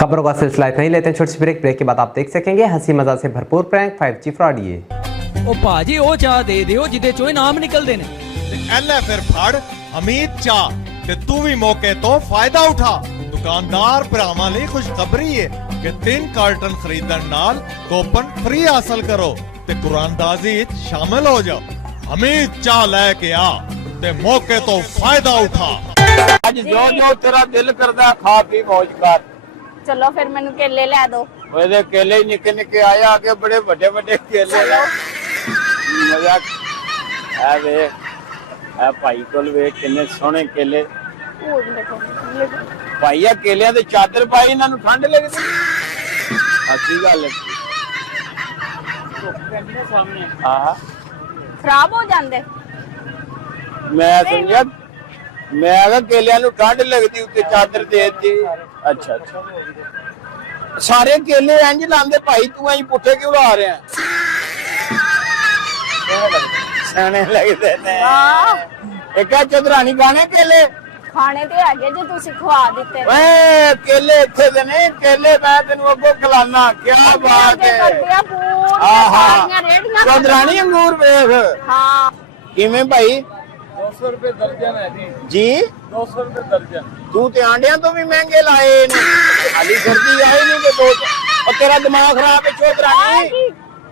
खबरों का सिलसिला इतना ही, लेते हैं छोटी सी ब्रेक के बाद आप देख सकेंगे हंसी मजाक से भरपूर प्रैंक 5G फ्रॉड। ये ओ भाजी ओ चाह दे दियो जिदे चों इनाम निकलदे ने ते एले फिर फड़ हमीद चाह ते तू भी मौके तो फायदा उठा। दुकानदार भरावां लई खुशखबरी है कि 3 कार्टन खरीदण नाल कूपन फ्री हासिल करो ते कुरानदाजी शामिल हो जाओ। हमीद चाह लेके आ ते मौके तो फायदा उठा। आज जो जो तेरा दिल करदा खा पी मौज कर। चलो फिर मैनू केले लै दो। ओए केले निक्के निक्के आए आगे बड़े बड़े बड़े केले ला मजाक आ वे आ भाई कोल वे किन्ने सोहने केले भाई आ केलियां ते चादर पाई इन्हां नू ठंड लगदी अच्छी गल है हां खराब हो जांदे। मैं समझा मैं अगर केलियां नू ठंड लगदी उत्ते चादर दे दी। अच्छा अच्छा सारे केले इंज लांदे भाई तू अं पुठे क्यों ला रहे हैं सियाने लगदे ने एक चौधरानी खाने केले खाने ते हैगे जे तुसी खवा दित्ते ਓਏ केले ਇੱਥੇ ਦੇ ਨੇ केले ਮੈਂ ਤੈਨੂੰ ਅੱਗੋਂ ਖਿਲਾਨਾ ਕੀ ਬਾਤ ਹੈ करदिया पूरी सारियां रेड़ियां ਚੌਧਰਾਨੀ ਅੰਗੂਰ ਵੇਖ हां ਕਿਵੇਂ ਭਾਈ 200 रुपए दर्जन है ਜੀ 200 रुपए दर्जन। ਤੂੰ ਤੇ ਆਂਡਿਆਂ ਤੋਂ ਵੀ ਮਹਿੰਗੇ ਲਾਏ ਨੇ ਹਾਲੀ ਸਰਦੀ ਆਈ ਨਹੀਂ ਤੇ ਦੋ ਉਹ ਤੇਰਾ ਦਿਮਾਗ ਖਰਾਬ ਹੈ ਚੌਧਰਾਨੀ।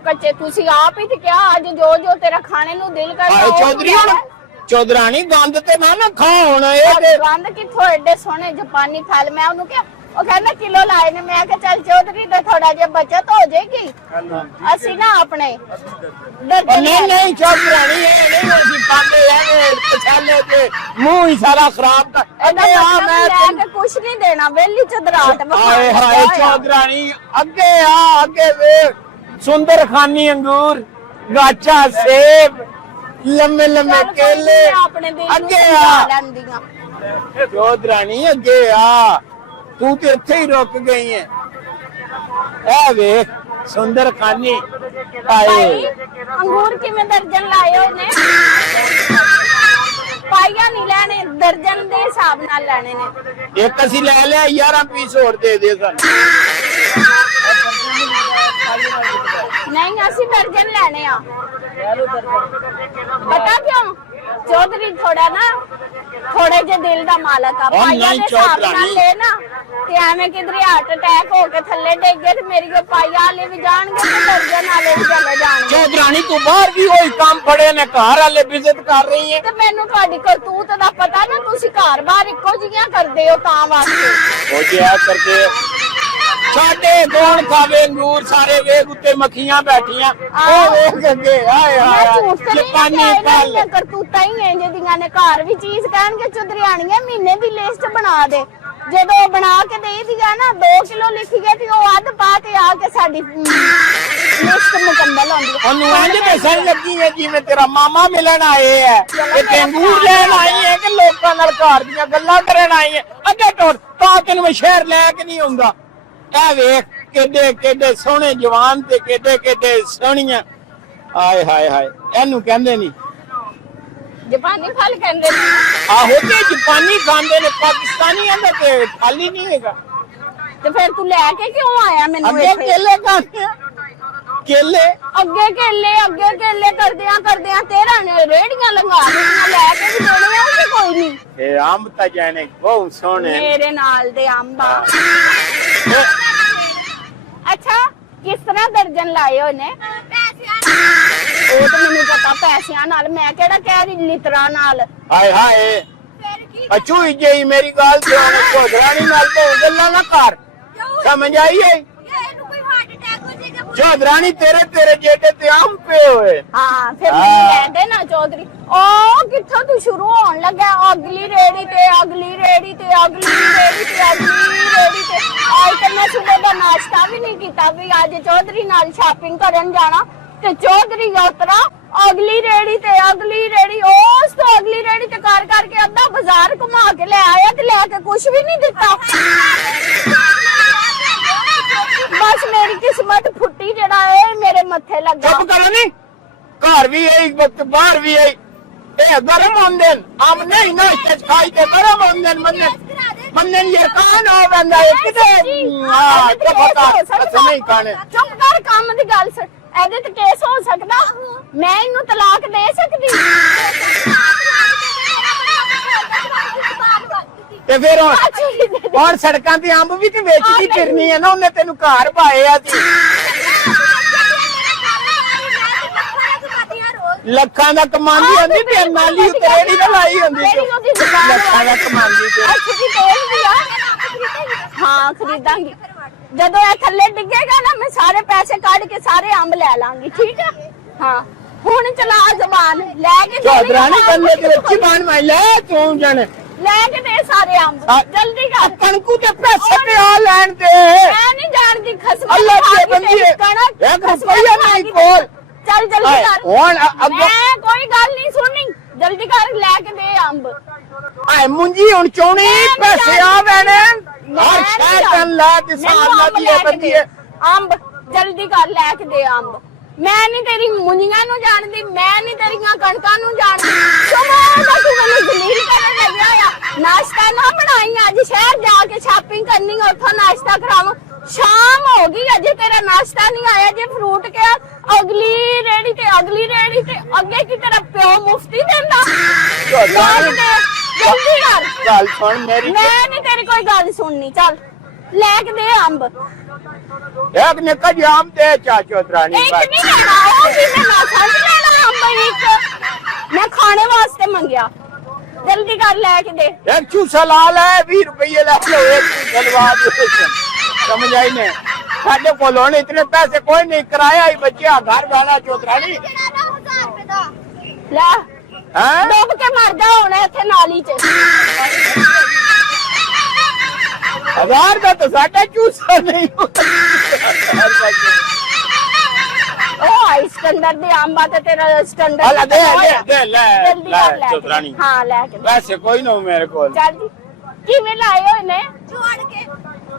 कच्चे तुसी आप ही ते क्या आज जो जो तेरा खाने नु दिल करदा ਆਏ ਚੌਧਰੀ ਹੁਣ ਚੌਧਰਾਨੀ ਗੰਦ ਤੇ ਨਾ ਨਾ ਖਾ ਹੁਣ ਇਹ ਤੇ गंद किथों एडे सोने जापानी फल मैं ओनु क्या ਉਹ ਕਹਿੰਦਾ ਕਿਲੋ ਲਾਏ ਨੇ ਮੈਂ ਕਿਹਾ ਚੱਲ ਚੌਧਰੀ ਤੇ ਥੋੜਾ ਜਿਹਾ ਬਚਤ ਹੋ ਜਾਏਗੀ। ਅਸੀਂ ਨਾ ਆਪਣੇ ਨਹੀਂ ਨਹੀਂ ਚੌਧਰਾਨੀ ਇਹ ਨਹੀਂ ਅਸੀਂ ਪਾਉਂਦੇ ਐਵੇਂ ਪਛਾਲੇ ਤੇ ਮੂੰਹ ਹੀ ਸਾਰਾ ਖਰਾਬ ਕਰ ਅੱਗੇ ਆ ਮੈਂ ਕੁਛ ਨਹੀਂ ਦੇਣਾ ਵੇਲੀ ਚਦਰਾਟ ਹਾਏ ਹਾਏ ਚੌਧਰਾਨੀ ਅੱਗੇ ਆ ਅੱਗੇ ਵੇਖ ਸੁੰਦਰ ਖਾਨੀ ਅੰਗੂਰ ਗਾਚਾ ਸੇਬ ਲੰਮੇ ਲੰਮੇ ਕੇਲੇ ਆਪਣੇ ਦਿਲ ਅੱਗੇ ਆ ਲੈਂਦੀਆਂ ਚੌਧਰਾਨੀ ਅੱਗੇ ਆ ਤੂੰ ਤੇ ਇੱਥੇ ਹੀ ਰੁਕ ਗਈ ਹੈ ਇਹ ਵੇਖ ਸੁੰਦਰ ਖਾਨੀ ਆਏ ਅੰਗੂਰ ਕਿਵੇਂ ਦਰਜਨ ਲਾਏ ਹੋਏ ਨੇ ਪਾਈਆ ਨਹੀਂ ਲੈਣੇ ਦਰਜਨ ਦੇ ਹਿਸਾਬ ਨਾਲ ਲੈਣੇ ਨੇ। ਇੱਕ ਅਸੀਂ ਲੈ ਲਿਆ 11 ਪੀਸ ਹੋਰ ਦੇ ਦੇ ਸਾਨੂੰ ਨਹੀਂ ਅਸੀਂ ਦਰਜਨ ਲੈਣੇ ਆ ਪਤਾ ਕਿਉਂ ਚੌਧਰੀ ਥੋੜਾ ਨਾ ਥੋੜੇ ਜੇ ਦਿਲ ਦਾ ਮਾਲਕ ਆ ਪਾਈਆ ਦੇ ਹਿਸਾਬ ਨਾਲ ਲੈ ਨਾ ਤੇ ਐਵੇਂ ਕਿਧਰੇ ਹਾਰਟ ਅਟੈਕ ਹੋ ਕੇ ਥੱਲੇ ਡਿੱਗੇ ਤੇ ਮੇਰੀ ਕੋ ਪਾਈਆ ਵਾਲੇ ਵੀ ਜਾਣਗੇ ਤੇ ਦਰਜਨ ਵਾਲੇ ਵੀ ਚਲੇ ਜਾਣਗੇ। ਚੌਧਰਾਨੀ ਤੂੰ ਬਾਹਰ ਵੀ ਹੋਈ ਕੰਮ ਫੜੇ ਨੇ ਘਰ ਵਾਲੇ ਵਿਜ਼ਿਟ ਕਰ ਰਹੀ ਹੈ ਤੇ ਮੈਨੂੰ ਤੁਹਾਡੀ ਕਰਤੂਤ ਦਾ ਪਤਾ ਨਾ ਤੁਸੀਂ ਘਰ ਬਾਹਰ ਇੱਕੋ ਜਿਹੀਆਂ ਕਰਦੇ ਹੋ ਤਾਂ ਵਾਸਤੇ ਉਹ ਜਿਆ ਕਰਕੇ ਸਾਡੇ ਕੌਣ ਖਾਵੇ ਅੰਗੂਰ ਸਾਰੇ ਵੇਖ ਉੱਤੇ ਮੱਖੀਆਂ ਬੈਠੀਆਂ ਉਹ ਵੇਖ ਅੱਗੇ ਹਾਏ ਮੈਂ ਹਾਏ ਝੂਠ ਤੇ ਜਾਪਾਨੀ ਨਹੀਂ ਫਲ ਕਹਿੰਦੀ ਕਰਤੂਤਾਂ ਹੀ ਐ ਜਿਹਦੀਆਂ ਨੇ ਘਰ ਵੀ ਚੀਜ਼ ਕਹਿਣਗੇ ਚੁਦਰਿਆਣੀਆਂ ਮਹੀਨੇ ਦੀ ਲਿਸਟ ਬਣਾ ਦੇ ਜਦੋਂ ਬਣਾ ਕੇ ਦੇ ਦਿਆ ਨਾ 2 ਕਿਲੋ ਲਿਖ ਗਏ ਤੇ ਉਹ ਅੱਧ ਪਾ ਕੇ ਆ ਕੇ ਸਾਡੀ ਲਿਸਟ ਮੁਕੰਮਲ ਹੁੰਦੀ ਹੈ। ਉਹਨੂੰ ਇੰਜ ਦੱਸਣ ਲੱਗੀ ਹੈ ਜਿਵੇਂ ਤੇਰਾ ਮਾਮਾ ਮਿਲਣ ਆਏ ਹੈ ਤੇ ਅੰਗੂਰ ਲੈਣ ਆਈ ਹੈ ਕਿ ਲੋਕਾਂ ਨਾਲ ਘਰ ਦੀਆਂ ਗੱਲਾਂ ਕਰਨ ਆਈ ਹੈ ਅੱਗੇ ਟੁਰ ਤਾਂ ਤੈਨੂੰ ਮੈਂ ਸ਼ਹਿਰ ਲੈ ਕੇ ਨਹੀਂ ਆਉਂਦਾ। ਇਹ ਵੇਖ ਕਿੱਡੇ ਕਿੱਡੇ ਸੋਹਣੇ ਜਵਾਨ ਤੇ ਕਿੱਡੇ ਕਿੱਡੇ ਸੋਹਣੀਆਂ ਆਏ ਹਾਏ ਹਾਏ ਇਹਨੂੰ ਕਹਿੰਦੇ ਨਹੀਂ ਜਾਪਾਨੀ ਫਲ ਕਹਿੰਦੇ ਨੇ ਆਹੋ ਤੇ ਜਾਪਾਨੀ ਖਾਂਦੇ ਨੇ ਪਾਕਿਸਤਾਨੀ ਆਂਦਾ ਤੇ ਖਾਲੀ ਨਹੀਂ ਹੈਗਾ। ਤੇ ਫਿਰ ਤੂੰ ਲੈ ਕੇ ਕਿਉਂ ਆਇਆ ਮੈਨੂੰ ਅੱਗੇ ਇੱਥੇ ਕੇਲੇ ਖਾਂਦੇ ਆ ਕੇਲੇ ਅੱਗੇ ਕੇਲੇ ਕਰਦਿਆਂ ਤੇਰਾ ਨੇ ਰੇੜੀਆਂ ਲੰਘਾ ਦਿੱਤੀਆਂ ਲੈ ਕੇ ਵੀ ਦੇਣੇ ਆ ਕਿ ਕੋਈ ਨਹੀਂ ਇਹ ਅੰਬ ਤਾਂ ਜਾਣੇ ਬਹੁਤ ਸੋਹਣੇ ਮੇਰੇ ਨਾਲ ਦੇ ਅੰਬਾ ਅੱਛਾ ਕਿਸ ਤਰ੍ਹਾਂ ਦਰਜਨ ਲਾਏ ਹੋਏ ਨੇ ਉਹ ਤਾਂ ਮੈਨੂੰ ਪਤਾ ਪੈਸਿਆਂ ਨਾਲ ਮੈਂ ਕਿਹੜਾ ਕਹਿ ਰਹੀ ਲਿਤਰਾਂ ਨਾਲ ਹਾਏ ਹਾਏ ਅਚੂ ਹੀ ਜਈ ਮੇਰੀ ਗੱਲ ਤੇ ਉਹਨੇ ਚੌਧਰਾਨੀ ਨਾਲ ਤੋਂ ਗੱਲਾਂ ਨਾ ਕਰ ਸਮਝ ਆਈਏ ਚੌਧਰਾਨੀ ਤੇਰੇ ਜੇਟੇ ਤੇ ਆਮ ਪਏ ਹੋਏ ਹਾਂ ਫਿਰ ਮੈਨੂੰ ਕਹਿੰਦੇ ਨਾ ਚੌਧਰੀ ਉਹ ਕਿੱਥੋਂ ਤੂੰ ਸ਼ੁਰੂ ਹੋਣ ਲੱਗਾ ਅਗਲੀ ਰੇੜੀ ਤੇ ਅਗਲੀ ਰੇੜੀ ਤੇ ਅਗਲੀ ਰੇੜੀ ਤੇ ਅਗਲੀ ਰੇੜੀ ਤੇ ਅੱਜ ਤੇ ਮੈਂ ਸਵੇਰ ਦਾ ਨਾਸ਼ਤਾ ਵੀ ਨਹੀਂ ਕੀਤਾ ਵੀ ਅੱਜ ਚੌਧਰੀ ਨਾਲ ਸ਼ਾਪਿੰਗ ਕਰਨ ਜਾਣਾ ਤੇ ਚੌਧਰੀ ਯਾਤਰਾ ਅਗਲੀ ਰੇੜੀ ਤੇ ਅਗਲੀ ਰੇੜੀ ਉਸ ਤੋਂ ਅਗਲੀ ਰੇੜੀ ਤੇ ਕਰ ਕਰਕੇ ਅੱਧਾ ਬਾਜ਼ਾਰ ਘੁਮਾ ਕੇ ਲੈ ਆਇਆ ਤੇ ਲੈ ਕੇ ਕੁਝ ਵੀ ਨਹੀਂ ਦਿੱਤਾ। ਬਸ ਮੇਰੀ ਕਿਸਮਤ ਫੁੱਟੀ ਜਿਹੜਾ ਇਹ ਮੇਰੇ ਮੱਥੇ ਲੱਗਾ। ਚੁੱਪ ਕਰੋ ਨੀ ਘਰ ਵੀ ਆਈ ਵਕਤ ਬਾਹਰ ਵੀ ਆਈ ਇਹ ਗਰਮ ਹੁੰਦੇ ਆਮ ਨਹੀਂ ਨਾ ਖਾਈ ਤੇ ਗਰਮ ਹੁੰਦੇ ਮੰਨੇ ਬੰਦੇ ਨੂੰ ਯਕੀਨ ਹੋ ਬੰਦਾ ਕਿਤੇ ਨਹੀਂ ਕਾਣੇ ਚੁੱਪ ਕਰ ਕੰਮ ਦੀ ਗੱਲ ਸੁਣ ਇਹਦੇ ਤੇ ਕੇਸ ਹੋ ਸਕਦਾ ਮੈਂ ਇਹਨੂੰ ਤਲਾਕ ਦੇ ਸਕਦੀ ਤੇ ਫਿਰ ਹੁਣ ਸੜਕਾਂ ਤੇ ਅੰਬ ਵੀ ਤੇ ਵੇਚਦੀ ਫਿਰਨੀ ਹੈ ਨਾ ਉਹਨੇ ਤੈਨੂੰ ਘਰ ਪਾਏ ਆ ਤੇ ਲੱਖਾਂ ਦਾ ਕਮਾਉਂਦੀ ਹੁੰਦੀ ਤੇ ਨਾਲੀ ਉੱਤੇ ਰੇੜੀ ਤੇ ਲਾਈ ਹੁੰਦੀ ਲੱਖਾਂ ਦਾ ਕਮਾਉਂਦੀ ਤੇ ਹਾਂ ਖਰੀਦਾਂਗੀ ਜਦੋਂ ਇਹ ਥੱਲੇ ਡਿੱਗੇਗਾ ਨਾ ਮੈਂ ਸਾਰੇ ਪੈਸੇ ਕੱਢ ਕੇ ਸਾਰੇ ਅੰਬ ਲੈ ਲਾਂਗੀ ਠੀਕ ਹੈ ਹਾਂ ਹੁਣ ਚਲਾ ਜ਼ਬਾਨ ਲੈ ਕੇ ਚੌਧਰਾਣੀ ਕੰਨੇ ਦੇ ਵਿੱਚ ਬਾਣ ਮੈਂ ਲੈ ਤੂੰ ਜਾਣ ਲੈ ਕੇ ਦੇ ਸਾਰੇ ਅੰਬ ਜਲਦੀ ਕਰ ਕਣਕੂ ਦੇ ਪੈਸੇ ਤੇ ਆ ਲੈਣ ਦੇ ਮੈਂ ਨਹੀਂ ਜਾਣਦੀ ਖਸਮ ਅੱਲਾਹ ਦੇ ਬੰਦੇ ਕਣਕ ਇਹ ਰੁਪਈਆ ਨਹੀਂ ਕੋਲ ਚੱਲ ਜਲਦੀ ਕਰ ਹੁਣ ਮੈਂ ਕੋਈ ਗੱਲ ਨਹੀਂ ਸੁਣਨੀ ਜਲਦੀ ਕਰ ਲੈ ਕੇ ਦੇ ਅੰਬ ਆਏ ਮੁੰਜੀ ਹੁਣ ਚੋਣੀ ਪੈਸੇ ਆ ਵੈਣੇ ਹਰ ਸ਼ੈਤਾਨ ਲਾ ਦੇ ਸਾਹਮਣੇ ਦੀ ਇਹ ਬੰਦੀ ਹੈ ਅੰਬ ਜਲਦੀ ਕਰ ਲੈ ਕੇ ਦੇ ਅੰਬ ਮੈਂ ਨਹੀਂ ਤੇਰੀ ਮੁੰਨੀਆਂ ਨੂੰ ਜਾਣਦੀ ਮੈਂ ਨਹੀਂ ਤੇਰੀਆਂ ਕਣਕਾਂ ਨੂੰ ਜਾਣਦੀ ਸਮਾਂ ਦਾ ਤੂੰ ਮੈਨੂੰ ਜ਼ਲੀਲ ਕਰਨ ਲੱਗਿਆ ਆ ਨਾਸ਼ਤਾ ਨਾ ਬਣਾਈ ਅੱਜ ਸ਼ਹਿਰ ਜਾ ਕੇ ਸ਼ਾਪਿੰਗ ਕਰਨੀ ਉੱਥੋਂ ਨਾਸ਼ਤਾ ਕਰਾਵਾਂ ਸ਼ਾਮ ਹੋ ਗਈ ਅਜੇ ਤੇਰਾ ਨਾਸ਼ਤਾ ਨਹੀਂ ਆਇਆ ਜੇ ਫਰੂਟ ਕਿਹਾ ਅਗਲੀ ਰੇੜੀ ਤੇ ਅੱਗੇ ਕੀ ਤੇਰਾ ਪਿਓ ਮੁਫਤੀ ਦਿੰਦਾ ਜਲਦੀ ਕਰ ਚੱਲ ਸੁਣ ਮੇਰੀ ਮੈਂ ਨਹੀਂ ਤੇਰੀ ਕੋਈ ਗੱਲ ਸੁਣਨੀ ਚੱਲ ਲੈ ਕੇ ਦੇ ਅੰਬ ਇੱਕ ਨਿੱਕਾ ਜਿਹਾ ਆਮ ਤੇ ਚੌਧਰਾਣੀ ਇੱਕ ਨਹੀਂ ਲੈਣਾ ਉਹ ਵੀ ਮੈਂ ਨਾ ਸਮਝ ਲੈਣਾ ਅੰਬ ਇੱਕ ਮੈਂ ਖਾਣੇ ਵਾਸਤੇ ਮੰਗਿਆ ਜਲਦੀ ਕਰ ਲੈ ਕੇ ਦੇ ਇੱਕ ਚੂਸਾ ਲਾ ਲੈ 20 ਰੁਪਏ ਲੈ ਲਓ ਇੱਕ ਗਲਵਾ ਦੇ ਸਮਝ ਆਈ ਨੇ ਸਾਡੇ ਕੋਲ ਹੁਣ ਇਤਨੇ ਪੈਸੇ ਕੋਈ ਨਹੀਂ ਕਿਰਾਇਆ ਹੀ ਬੱਚਿਆ ਘਰ ਵਾਲਾ ਚੌਧਰਾਣੀ ਲੈ ਹੈ ਡੁੱਬ ਕੇ ਮਰ ਜਾ ਹੁਣ ਇੱਥੇ ਨਾਲੀ 'ਚ 1000 ਦਾ ਤਾਂ ਸਾਡਾ ਚੂਸਾ ਨਹੀਂ ਉਹ ਆਈ ਸਟੈਂਡਰਡ ਦੇ ਅੰਬਾਂ ਤੇ ਤੇਰਾ ਸਟੈਂਡਰਡ ਹਲਾ ਦੇ ਲੈ ਜਲਦੀ ਕਰ ਲੈ ਕੇ। ਚੌਧਰਾਣੀ ਹਾਂ ਲੈ ਕੇ ਦੇ। ਵੈਸੇ ਕੋਈ ਨਾ ਮੇਰੇ ਕੋਲ ਚੱਲ ਜੀ ਕਿਵੇਂ ਲਾਏ ਹੋਏ ਨੇ ਜੋੜ ਕੇ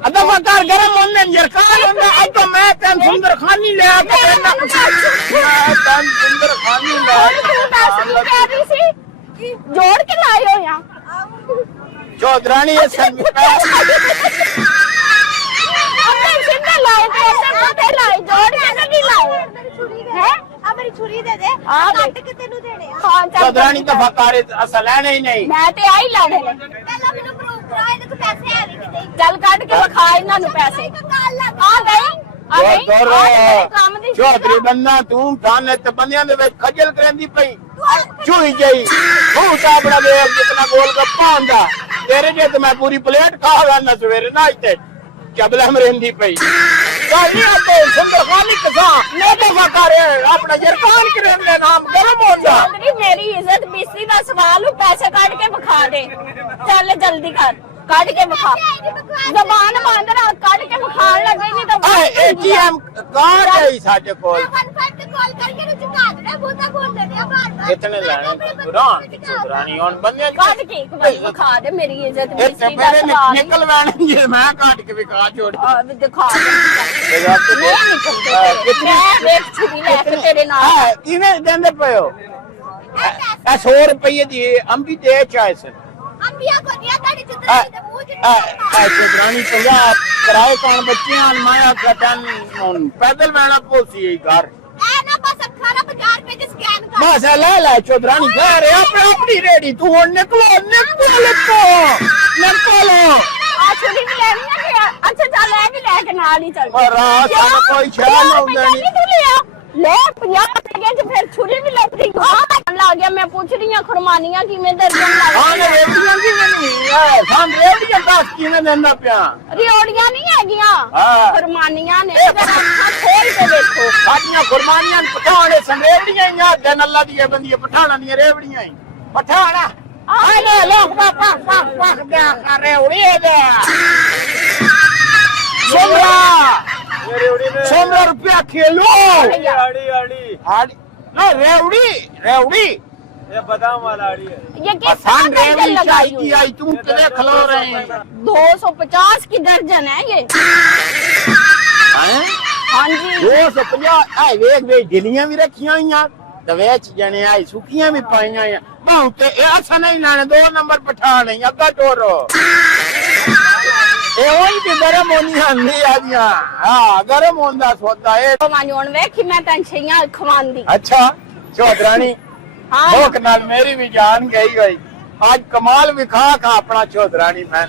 ਅਦਾ ਮਕਾਰ ਗਰਮ ਹੁੰਦੇ ਯਰਕਾਨ ਹੁੰਦਾ ਅੱਜ ਤਾਂ ਮੈਂ ਤੈਨੂੰ ਸੁੰਦਰ ਖਾਨੀ ਲੈ ਕੇ ਦੇਣਾ ਮੈਂ ਤੈਨੂੰ ਸੁੰਦਰ ਖਾਨੀ ਲੈ ਤੂੰ ਦੱਸ ਕੀ ਕਹਿ ਰਹੀ ਸੀ ਜੋੜ ਕੇ ਲਾਏ ਹੋਏ ਆ ਚੌਧਰਾਣੀ ਇਹ ਸੰਗ ਆਪਣੇ ਸਿੱਧੇ ਲਾਏ ਤੇ ਇੱਥੇ ਲਾਏ ਜੋੜ ਕੇ ਨਹੀਂ ਲਾਏ ਹੈ ਆ ਮੇਰੀ ਛੁਰੀ ਦੇ ਦੇ ਆ ਕੱਟ ਕੇ ਤੈਨੂੰ ਦੇਣੇ ਆ ਹਾਂ ਚੱਲ ਚੌਧਰਾਣੀ ਤਾਂ ਫਕਾਰੇ ਅਸਲ ਲੈਣੇ ਹੀ ਨਹੀਂ ਮੈਂ ਤੇ ਆਈ ਲੈਣੇ ਨੇ ਪਹਿਲਾਂ ਮੈਨੂੰ ਪ੍ਰੂਫ ਕਰਾ ਇਹਦੇ ਕੋਲ ਪੈਸੇ ਹੈ ਵੀ ਕਿ ਨਹੀਂ ਚੱਲ ਕੱਢ ਕੇ ਵਿਖਾ ਇਹਨਾਂ ਨੂੰ ਪੈਸੇ ਕੰਗਾਲ ਲੱਗ ਆ ਗਈ ਆ ਗਈ ਆ ਤੇਰੇ ਕੰਮ ਦੀ ਚੌਧਰੀ ਬੰਦਾ ਤੂੰ ਥਾਨੇ ਤੇ ਬੰਦਿਆਂ ਦੇ ਵਿੱਚ ਖੱਜਲ ਕਰਦੀ ਪਈ ਚੂਈ ਗਈ ਤੂੰ ਸਾਬੜਾ ਦੇ ਜਿਤਨਾ ਗੋਲ ਗੱਪਾ ਹੁੰਦਾ ਤੇਰੇ ਜੇ ਤੇ ਮੈਂ ਪੂਰੀ ਪਲੇਟ ਖਾਗਾ ਨਾ ਸਵੇਰੇ ਨਾ ਇੱਥੇ ਚਬਲਾ ਮਰੇਂਦੀ ਪਈ ਕਾਲੀ ਆਪੇ ਸੁੰਦਰ ਖਾਲੀ ਕਸਾ ਮੈਂ ਤਾਂ ਫਕਾਰੇ ਆਪਣਾ ਜਰਕਾਨ ਕਰਨ ਦੇ ਨਾਮ ਗਰਮ ਹੁੰਦਾ ਚੌਧਰੀ ਮੇਰੀ ਇੱਜ਼ਤ ਬਿਸਤੀ ਦਾ ਸਵਾਲ ਨੂੰ ਪੈਸੇ ਕੱਢ ਕੇ ਵਿਖਾ ਦੇ ਚੱਲ ਜਲਦੀ ਕਰ ਕੱਢ ਕੇ ਵਿਖਾ ਜ਼ਬਾਨ ਬੰਦ ਰੱਖ ਕੱਢ ਕੇ ਵਿਖਾਣ ਲੱਗੇਗੀ ਤਾਂ ਆ ਏਟੀਐਮ ਕਾਰਡ ਹੈ ਸਾਡੇ ਕੋਲ 15 ਤੇ ਕਾਲ ਕਰਕੇ ਨੂੰ ਚੁਕਾ ਦੇਣਾ ਬੋਤਾ ਖੋਲ ਦੇਣੇ ਆ ਬਾਰ ਕਿਤਨੇ ਲੈਣੇ ਪੁਰਾਣ ਚੌਧਰਾਣੀ ਹੁਣ ਬੰਦਿਆਂ ਕੱਢ ਕੇ ਇੱਕ ਵਾਰੀ ਵਿਖਾ ਦੇ ਮੇਰੀ ਇੱਜ਼ਤ ਇਹ ਬਿਸਤੀ ਦਾ ਮੇਰੇ ਸਵਾਲ ਨਿਕਲ ਵੈਣ ਜੇ ਮੈਂ ਕਾਟ ਕੇ ਵਿਖਾ ਛੋੜ ਆ ਵੀ ਦਿਖਾ ਦੇ ਨਹੀਂ ਨਿਕਲਦੇ ਮੈਂ ਵੇਖ ਛੁਰੀ ਲੈ ਕੇ ਤੇਰੇ ਨਾਲ ਕਿਵੇਂ ਦਿੰਦੇ ਪਇਓ ਆ 100 ਰੁਪਏ ਦੀ ਅੰਬੀ ਦੇ ਚਾਹੇ ਸਨ ਅੰਬੀਆ ਕੋ ਦਿਆ ਤੁਹਾਡੀ ਚਿੱਤਰ ਦੇ ਮੂੰਹ ਚ ਚੌਧਰਾਣੀ ਪੰਜਾਬ ਕਿਰਾਏ ਕਾਣ ਬੱਚਿਆਂ ਮਾਇਆ ਕਟਨ ਹੁਣ ਪੈਦਲ ਵੈਣਾ ਪੋਸੀ ਘਰ ਐ ਨਾ ਬਸ 50 ਰੁਪਏ ਦੇ ਸਕੈਨ ਕਰ ਬਸ ਲੈ ਚੌਧਰਾਣੀ ਘਰ ਆਪਣੀ ਰੇੜੀ ਤੂੰ ਹੁਣ ਨਿਕਲੋ ਆ ਛੁਰੀ ਵੀ ਲੈਣੀ ਆ ਕਿ ਅੱਛਾ ਚੱਲ ਲੈ ਵੀ ਲੈ ਕੇ ਨਾਲ ਹੀ ਚੱਲ ਪਰ ਰਾਤ ਸਾਡਾ ਕੋਈ ਸ਼ਹਿਰ ਨਾ ਹੁੰਦਾ ਨਹੀਂ ਤੂੰ ਲਿਆ ਲੈ 50 ਰੁਪਏ ਚ ਫਿਰ ਛੁਰੀ ਵੀ ਲੱਗ ਰਹੀ ਹਾਂ ਲਾ ਗਿਆ ਮੈਂ ਪੁੱਛ ਰਹੀ ਆ ਖੁਰਮਾਨੀਆਂ ਕਿਵੇਂ ਦਰਜਨ ਹਾਂ ਲੱਗਦੀਆਂ ਰੇੜੀਆਂ ਕਿਵੇਂ ਨਹੀਂ ਹੈ ਸਾਨ ਰੇੜੀਆਂ ਦੱਸ ਕਿਵੇਂ ਦਿੰਦਾ ਪਿਆ ਰਿਓੜੀਆਂ ਨਹੀਂ ਹੈਗੀਆਂ ਹਾਂ। ਖੁਰਮਾਨੀਆਂ ਨੇ ਜਰਾ ਅੱਖਾਂ ਖੋਲ ਕੇ ਦੇਖੋ ਸਾਡੀਆਂ ਕੁਰਬਾਨੀਆਂ ਪਠਾਣੇ ਸੰਰੇੜੀਆਂ ਹੀ ਆ ਜਨ ਅੱਲਾ ਦੀਆਂ ਬੰਦੀਆਂ ਪਠਾਣਾਂ ਦੀਆਂ ਰੇਵੜੀਆਂ ਹੀ ਪਠਾਣਾ ਆ ਲੈ ਲੋਕ ਪਾ ਦਿਆ ਕਰੇ ਉੜੀਏ ਦੇ सोलह रुपया खेलो आड़ी आड़ी ना रेवड़ी ये बादाम वाला आड़ी है ये किस आसान दर्जन रेवड़ी लगाई चाहिए हुई आई तुम कितने खिलो रहे हैं 250 की दर्जन है ये हाँ जी 250 आई वे गिलियां भी रखियां हुई ਤੇ ਵੇਚ ਜਣੇ ਆਈ ਸੁੱਕੀਆਂ ਵੀ ਪਾਈਆਂ ਆ ਬਹੁਤ ਇਹ ਅਸਾਂ ਨਹੀਂ ਲੈਣੇ 2 ਨੰਬਰ ਪਠਾਣੇ ਅੱਗਾ ਟੋਰੋ ਇਹ ਉਹੀ ਕਿ ਗਰਮ ਹੋਣੀ ਆਂਦੀ ਆ ਦੀਆਂ ਹਾਂ ਗਰਮ ਹੁੰਦਾ ਸੌਦਾ ਇਹ ਮਾਨੀ ਹੁਣ ਵੇਖੀ ਮੈਂ ਤਾਂ ਛਈਆਂ ਖਵਾਉਂਦੀ ਅੱਛਾ ਚੌਧਰਾਣੀ ਹਾਂ ਭੁੱਖ ਨਾਲ ਮੇਰੀ ਵੀ ਜਾਨ ਗਈ ਹੋਈ ਅੱਜ ਕਮਾਲ ਵਿਖਾ ਖਾ ਆਪਣਾ ਚੌਧਰਾਣੀ ਮੈਂ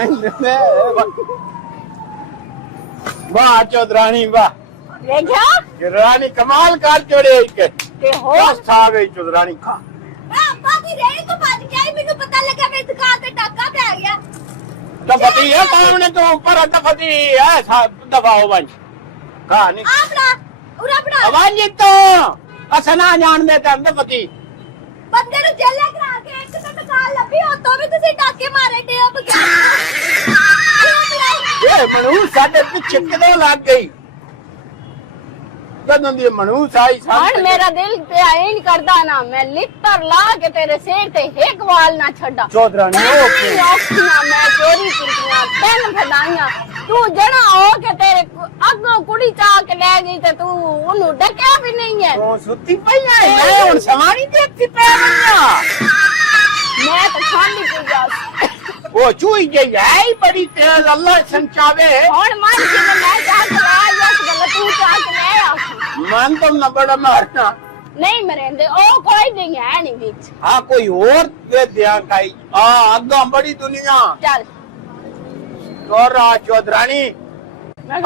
इधर वाह चौधरानी वाह देखा रानी कमाल कर चोरे ते हो खा गई चौधरानी खा अब्बा की रेड़ी तो भज गई मैंने पता लगा मेरी दुकान पे टाका पै गया दफती है सामने तो ऊपर दफती है दबाओ भाई खा नहीं आपला उरा बना आवाज तो असना जान दे तं दफती बंदे नु जेले करा के एक तो दुकान लभी हो तो भी तुसी टाके मारे डे अब ये मनू साडे पीछे किदों लग गई कदों दी मनू साई हण मेरा दिल ते आई नहीं करदा ना मैं लित्तर ला के तेरे सिर ते एक वाल ना छड्डा चौधरानी ओके ना मैं चोरी कीतियां तैन फदाइयां तू जना हो के तेरे अगो कुड़ी चा के ले गई ते तू ओनु डकिया भी नहीं है तो सुती पई है मैं हुन समानी देखती पे मैं तो खाली पी जा वो चूई गई है बड़ी तेज अल्लाह संचावे हण मान के मैं जा के ला यस गल तू चा के ले आ मन तो न बड़ा मारना नहीं मरेंदे ओ कोई नहीं है नहीं बीच हाँ कोई और दे दिया काई अग्गा बड़ी दुनिया चल और चौधरानी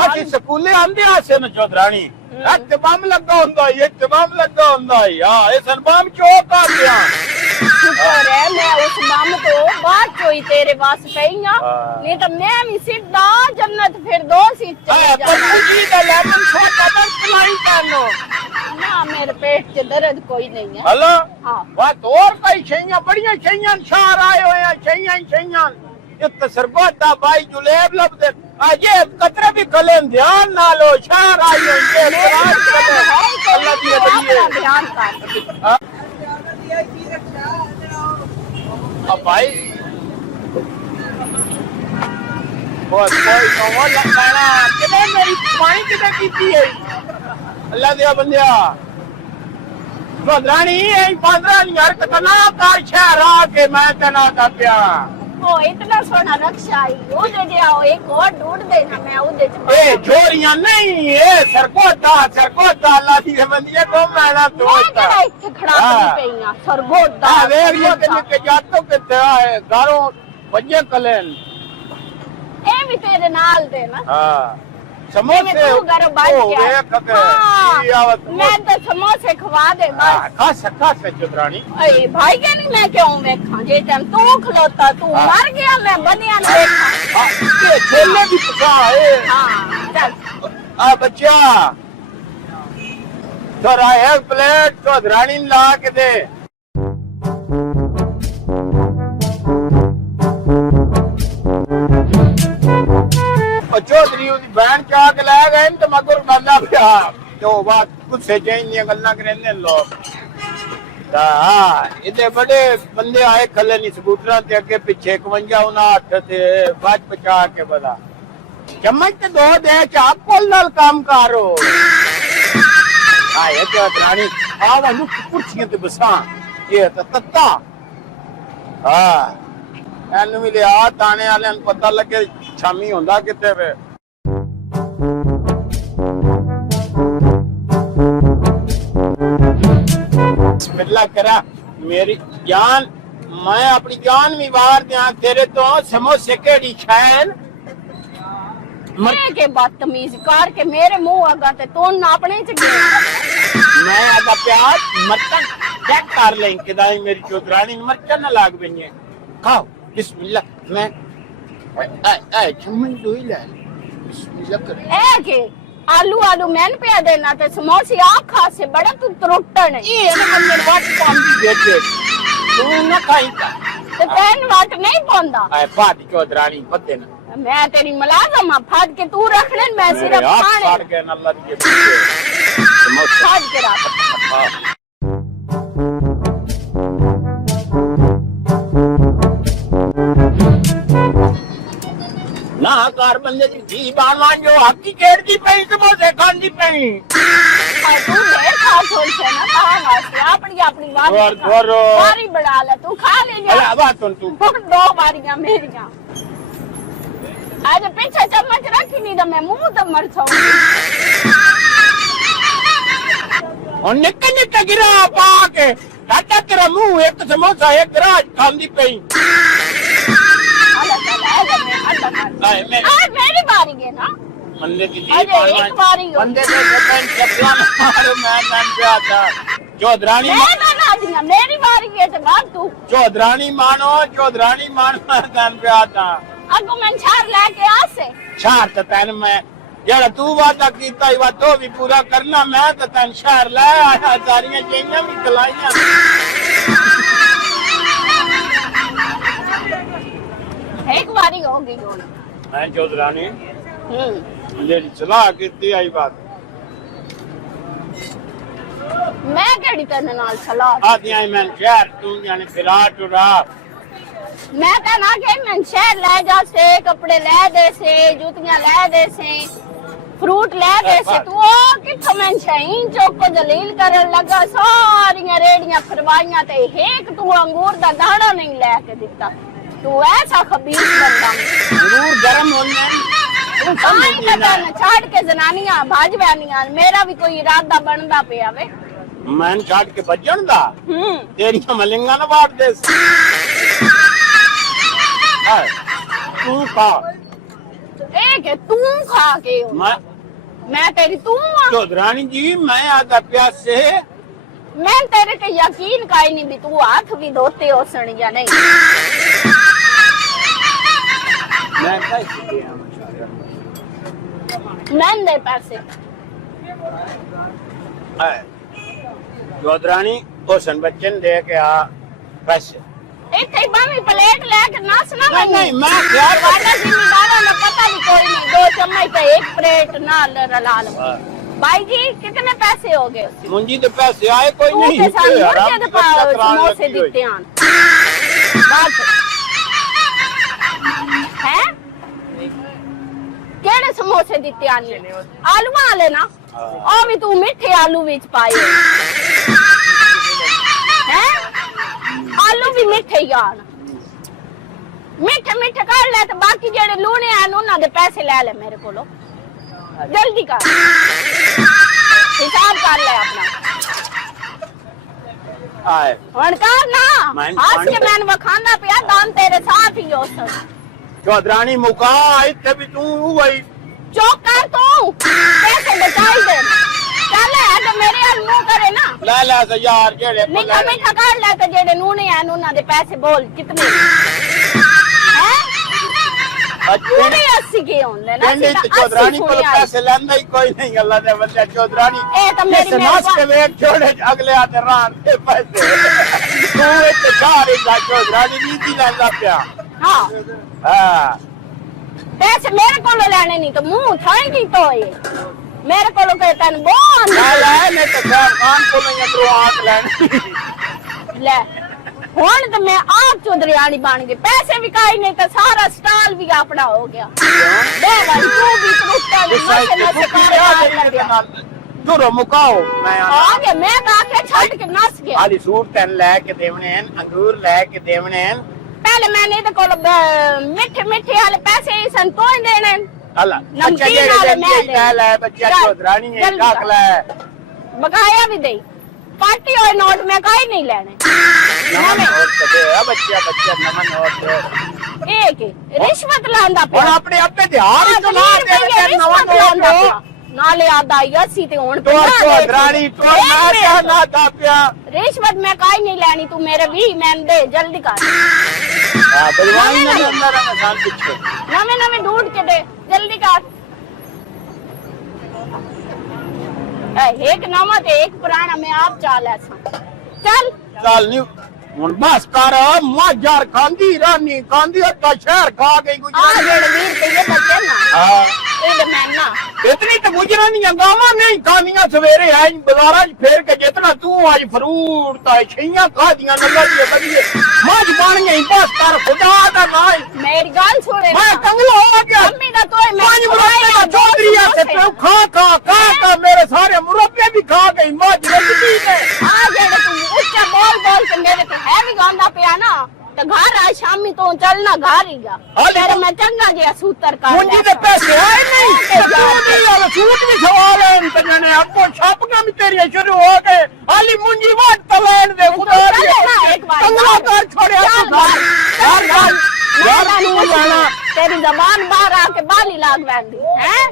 अच्छी स्कूले आंदे आसे न चौधरानी तमाम लगा हुंदा ये तमाम लगा हुंदा हां ये सनबाम चौक आ गया शुक्र है मैं उस बम तो बात कोई तेरे पास पईया नहीं तो मैं भी सीधा जन्नत फिर दो सी चले पर जी दा लेकिन छोटा दर कलाई करनो ना मेरे पेट के दर्द कोई नहीं है हेलो हां बात और कई छैया बढ़िया छैया शार आए होया छैया ये सरबता भाई जुलेब लब दे आज ये कतरे भी कलें ध्यान ना लो शार आई हो ये अल्लाह की बड़ी ध्यान कर अब भाई बहुत कोई कौन लगाना किधर मेरी पानी किधर कीती है अल्लाह दिया बंदिया चौधरानी 15,000 कितना कार शहर आके मैं तना का प्या ओ इतना सोना नक्शा आई वो दे दिया एक और ढूंढ देना मैं उधर ए जोरियां नहीं ये सरकोटा अल्लाह दी बंदिया को मैंने तो इतने खड़ा कर पईया सरगोदा वेर ये के जातो के है गारो बजे कलेन ए भी तेरे नाल देना हां समोसे मैं तो समोसे खवा दे बस खास चौधरानी अरे भाई क्या नहीं मैं क्यों देखा जे टाइम तू खलोता तू मर गया मैं बनिया न देखा ये छोले भी पका है हां चल आ बच्चा थोड़ा एक प्लेट चौधरानी ला के दे चौधरी उसकी बहन चाह के लै गए तो मगर गल्ला पिया तो बात गुस्से चाहिए गल्ला करेंगे लोग इतने बड़े बंदे आए खले नहीं स्कूटर ते अगे पीछे 51 ते बाज पचा के बता चम्मच ते दो दे चाप कोल नाल काम करो आए चौधरानी आ वालू कुर्सियां ते बसा ये तत्ता हां एनु मिले आ ताने वाले पता लगे शामी होंदा किते वे बिस्मिल्लाह करा मेरी जान मैं अपनी जान भी वार दिया तेरे तो समोसे केड़ी छैन के बदतमीज कर के मेरे मुंह आगा ते तू नापने च गया मैं आगा प्याज मटन चेक कर ले किदाई मेरी चौधरानी मटन ना लाग बने खाओ बिस्मिल्लाह मैं चम्मच दो ही ले बिस्मिल्लाह कर ए के आलू मैन पे देना ते समोसे आखा से बड़ा तू त्रुटन ये ना मन वाट काम दी बेटे तू ना खाई का ते तेन वाट नहीं पांदा आए बात चौधरानी पते ना मैं तेरी मुलाजम फाड़ के तू रखने मैं सिर्फ खाने के अल्लाह दी समोसा छाड़ के रख ना कार बंदे दी धी बानवान जो हकी खेड़दी पई समोसे खांदी पई और तू देखा छोड़ से ना कहा वास्ते अपनी अपनी और बारी बढ़ा ले तू खा ले अरे जा बात सुन तू 2 बारियां मेरियां आज पीछे चम्मच रखी नहीं तो मैं मुंह तो मर जाऊंगी और निक निक गिरा पाके टाटा तेरा मुंह एक समोसा एक राज खांदी पई आए मैं आज मेरी बारी है ना बंदे की धी अरे एक बारी हो बंदे के बहन चप्पला मार मैं जान पे आता चौधरानी मैं ना नाजिया मेरी बारी है तो बात तू चौधरानी मानो मैं जान पे आता अगो मैं छार लेके आ से शहर तो तैन मैं जेड़ा तू वादा कीता ही तो भी पूरा करना मैं तो तैन शहर ले आया सारियां चीज़ां भी खलाइयां एक बारी हो गई हो मैं चौधरानी जेड़ी सलाह कीती आई बात मैं केड़ी तेरे नाल सलाह आदियां मैं शहर तू जाने फिरा टुरा मैं कहना कि मैं शहर ले जा से कपड़े ले दे से जूतियां ले दे से फ्रूट ले दे से तू ओ किथों मैं छई चौको जलील करन लगा सारियां रेड़ियां फरवाइयां ते एक तू अंगूर दा दाना नहीं लेके दिता तू ऐसा खबीस बंदा जरूर गरम होने छाड़ के जनानियां भाज बहनियां मेरा भी कोई इरादा बनदा पिया वे मैं छाड़ के बजन दा तेरियां मलिंगा ना बात दे तू खा एक तू खा के मैं तेरी तू चौधरानी जी मैं आधा प्यास से मैं तेरे के यकीन का ही नहीं भी तू हाथ भी धोते हो सन या नहीं मैं कैसे दिया मैं दे पैसे चौधरानी ओसन बच्चन दे के आ पैसे एक ही बामी प्लेट लेके नाचना नहीं मैं क्या वाला जिम्मेदारा ना पता नहीं कोई नहीं 2 चम्मच पे एक प्लेट ना रला लो भाई जी कितने पैसे हो गए मुंजी तो पैसे आए कोई तू नहीं के साथ मुझे तो समोसे दिते आन हैं केड़े समोसे दिते आन आलू वाले ना ओ भी तू मीठे आलू विच पाए हैं आलू भी मीठे ही आन मीठे मीठे कर ले तो बाकी जेड़े लूने आन उन्हां दे पैसे ले ले मेरे कोलो जल्दी कर हिसाब कर ले अपना आए हुन कर ना आज के मैंने वखाना पिया दान तेरे साथ ही हो सर चौधरानी मुका इतने भी तू वही चौक कर तू पैसे बचाई दे चल है तो मेरे हाल मुंह करे ना ले ले से यार जेड़े मीठा मीठा कर ले तो जेड़े नूने आन उन्हां दे पैसे बोल कितने हैं पूरे 80 के होंदे ना नहीं तो चौधरानी को पैसे लेंदा ही कोई नहीं अल्लाह दे बंदे चौधरानी ए तो मेरी नाच के वेट छोड़े अगले आते रात के पैसे तू इतने सारे का चौधरानी नीति लेंदा पिया हां हां पैसे मेरे कोलो लेने नहीं तो मुंह थाएगी तो ये मेरे कोलो के तन बोन ले मैं तो खान को नहीं अंदर आंख लेने ले हुन तो मैं आप चौधरीयानी बन गई पैसे भी काई नहीं तो सारा स्टॉल भी अपना हो गया ले भाई तू भी टूटा नहीं मत दूरो मुकाओ मैं आ गया मैं आके छड़ के नस गया आली सूट तन लेके देवने अंगूर लेके देवने पहले मैंने तो कोलो मिठे मिठे वाले पैसे संतो देने अल्लाह नमकीन वाले मैं ले बच्चा चौधरानी है काक ले बकाया भी दे पार्टी और नोट में काई नहीं लेने नमन नोट दे बच्चा बच्चा नमन नोट एक रिश्वत लांदा पे और अपने अपने ध्यान ही तो ना दे नवा नोट नाले आदा 80 ते हुन तो चौधरानी तो ना था पिया रिश्वत में काई नहीं लेनी तू मेरे भी मैं दे जल्दी कर हां बलवान ने अंदर में शान पीछे नवे नवे ढूंढ के दे जल्दी कर एक नवा ते एक पुराना मैं आप चाल ऐसा चल चल न्यू हुन बस कर मजार खांदी रानी खांदी और शहर खा गई आ जेड़े 20 रुपए बचे ना हां ਇਹ ਮੈਨਾ इतनी तो गुजरा नहीं गावा नहीं खानियां सवेरे आई बाजारा फेर के जितना तू आज फ्रूट छियां खा दियां नल्ला दी बड़ी मज बन गई बस कर खुदा दा नाम मेरी गल सुने मैं कंगलो हो गया मम्मी दा तोय मैं पांच मुरब्बे का चौधरी है ते तू खा मेरे सारे मुरब्बे भी खा गई मज रखती ने आ जेड़े तू उच्चा बोल के मेरे ते है भी गांदा पिया ना तो घर आ शामी तो चलना घर ही जा तेरे मैं चंगा जे सूतर कर मुंजी दे पैसे आए नहीं जल्दी वाला सूट भी सवाल है तने आपको छाप का भी तेरी शुरू हो गए हाली मुंजी वाट तलान दे खुदा एक बार कंगला कर छोड़े तेरी जबान बाहर आके बाली लाग वैंदी हैं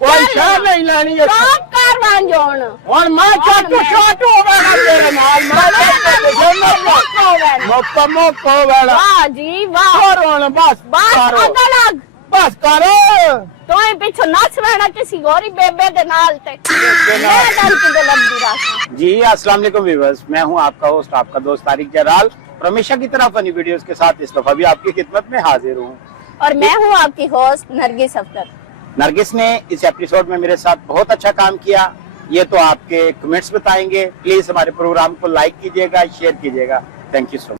कोई शह नहीं लानी है काम कर वन जोन और मैं चाटू शाटू होगा तेरे नाल मोको वाला वाह जी वाह और होना बस बस करो अलग बस करो तोए पीछे नच रहना किसी गोरी बेबे दे नाल ते मैं डर की दे लंबी रात जी अस्सलाम वालेकुम व्यूअर्स, मैं हूं आपका होस्ट आपका दोस्त तारिक जराल और हमेशा की तरह फनी वीडियोस के साथ इस दफा भी आपकी खिदमत में हाजिर हूं। और मैं हूँ आपकी होस्ट नरगिस अख्तर। नरगिस ने इस एपिसोड में मेरे साथ बहुत अच्छा काम किया, ये तो आपके कमेंट्स बताएंगे। प्लीज हमारे प्रोग्राम को लाइक कीजिएगा, शेयर कीजिएगा। Thank you so much.